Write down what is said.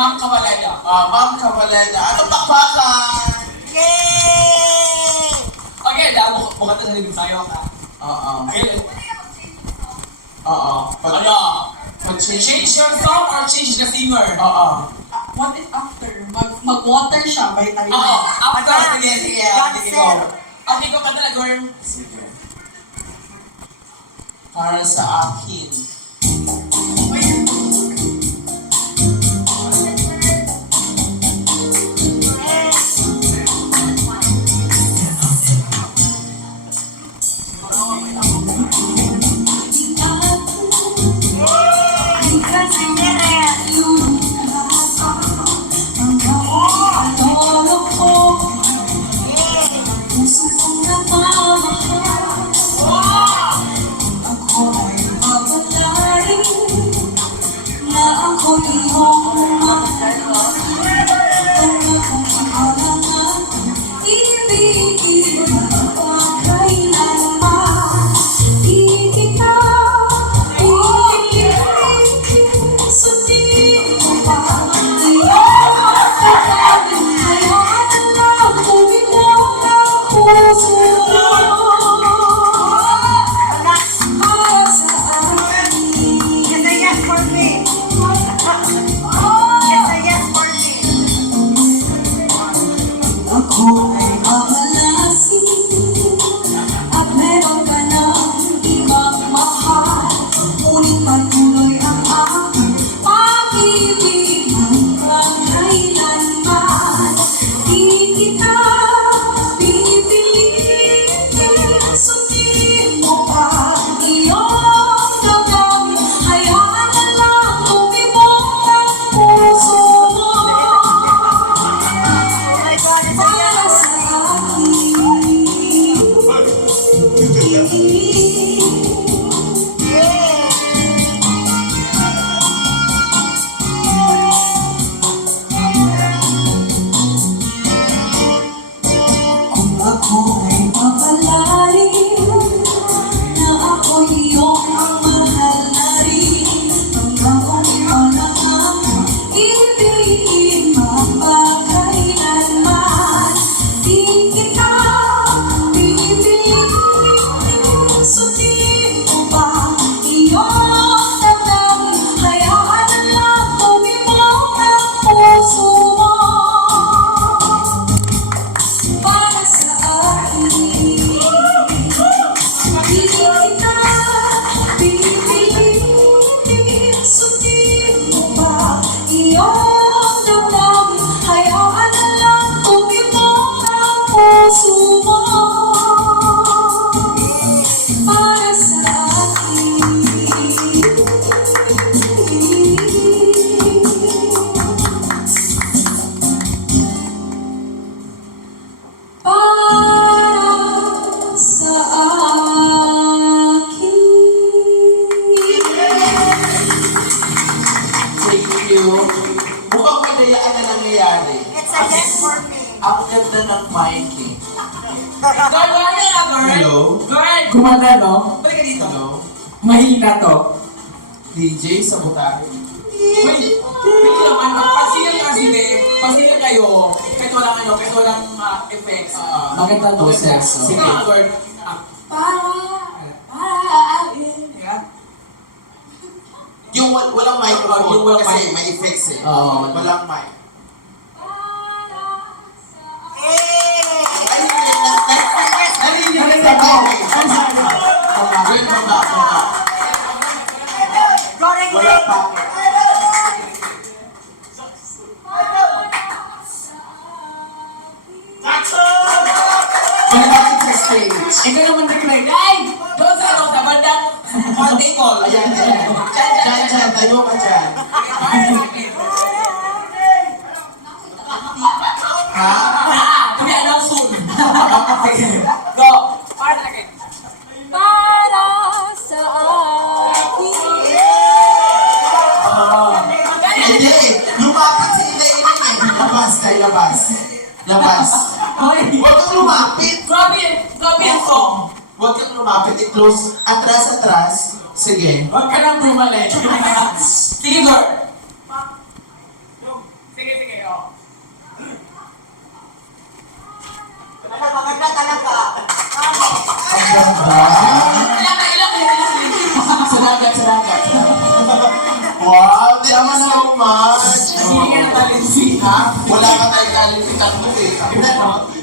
Ma'am Cavaleda. Ma'am Cavaleda. Ano bakbakan? Yay! Okay, dahil bukat na salim tayo ka. Oo. Okay. Oo. Ano? Pag-change. Change your song or change the singer? Oo. What if after? Mag-water siya by tayo. Oo. After. Sige, sige. God Sige, said. go. Okay, ko ka talaga, girl. Sige. Para sa akin. Ako ay mamalasin at meron ka ng ibang mahal. Ngunit patuloy ang aking pag-ibig hanggang kailanman. Di kita pipilitin, sundin mo pa ang iyong damdamin. Hayaan na lang tumibok ang puso mo. Para sa kung ako ay papalarin na ako iyong mahal na rin, hanggang kung ikaw lang ang ibigin magpakailanman. Di kita pipilitin, sundin mo ba iyong damdamin? Hayaan na lang tumibok ang puso mo. Para sa akin, di kita pipilitin, sundin mo ba iyong damdamin? Hayaan na lang tumibok ang puso mo. Para sa Thank you. Mukhang may dayaan na nangyayari. It's a yes for me. Ang ganda ng mic eh. Girl, wala na, girl. Hello? Girl. Gumanda, no? Balik ka dito. Hello? Mahina to. DJ sa butahe. Wait, wait naman. Pag-singer kasi, be. Pag-singer kayo. Kahit walang ano, kahit walang effects. Maganda boses. Sige, Sige. girl. Yeah. Yung walang microphone Yung walang kasi mic. may effects eh. Oo. Walang mic. Yay! Ay, narinig na ako. Wait, baba. Roaring Wala Ring! pa. Pagkakit sa stage. Ikaw naman nag-like. Ay! Doon sa ano, sa bandang on table. Ayan, ayan. Diyan, diyan. Tayo ka dyan. Ha? To be announced soon. Go. Para sa akin. para sa akin. Hindi. Lumapit si Elaine eh. Labas tayo, labas. Labas. Ay! Huwag kang lumapit. Grabe ang song. Huwag kang lumapit. I-close. Atras, atras. Sige. Huwag ka nang bumalik. Sige, girl. ganda. Sa dagat, sa dagat. Wow, thank you so much. Hindi ka na talent, ha? Wala ka tayong talent itang to eh. Ano?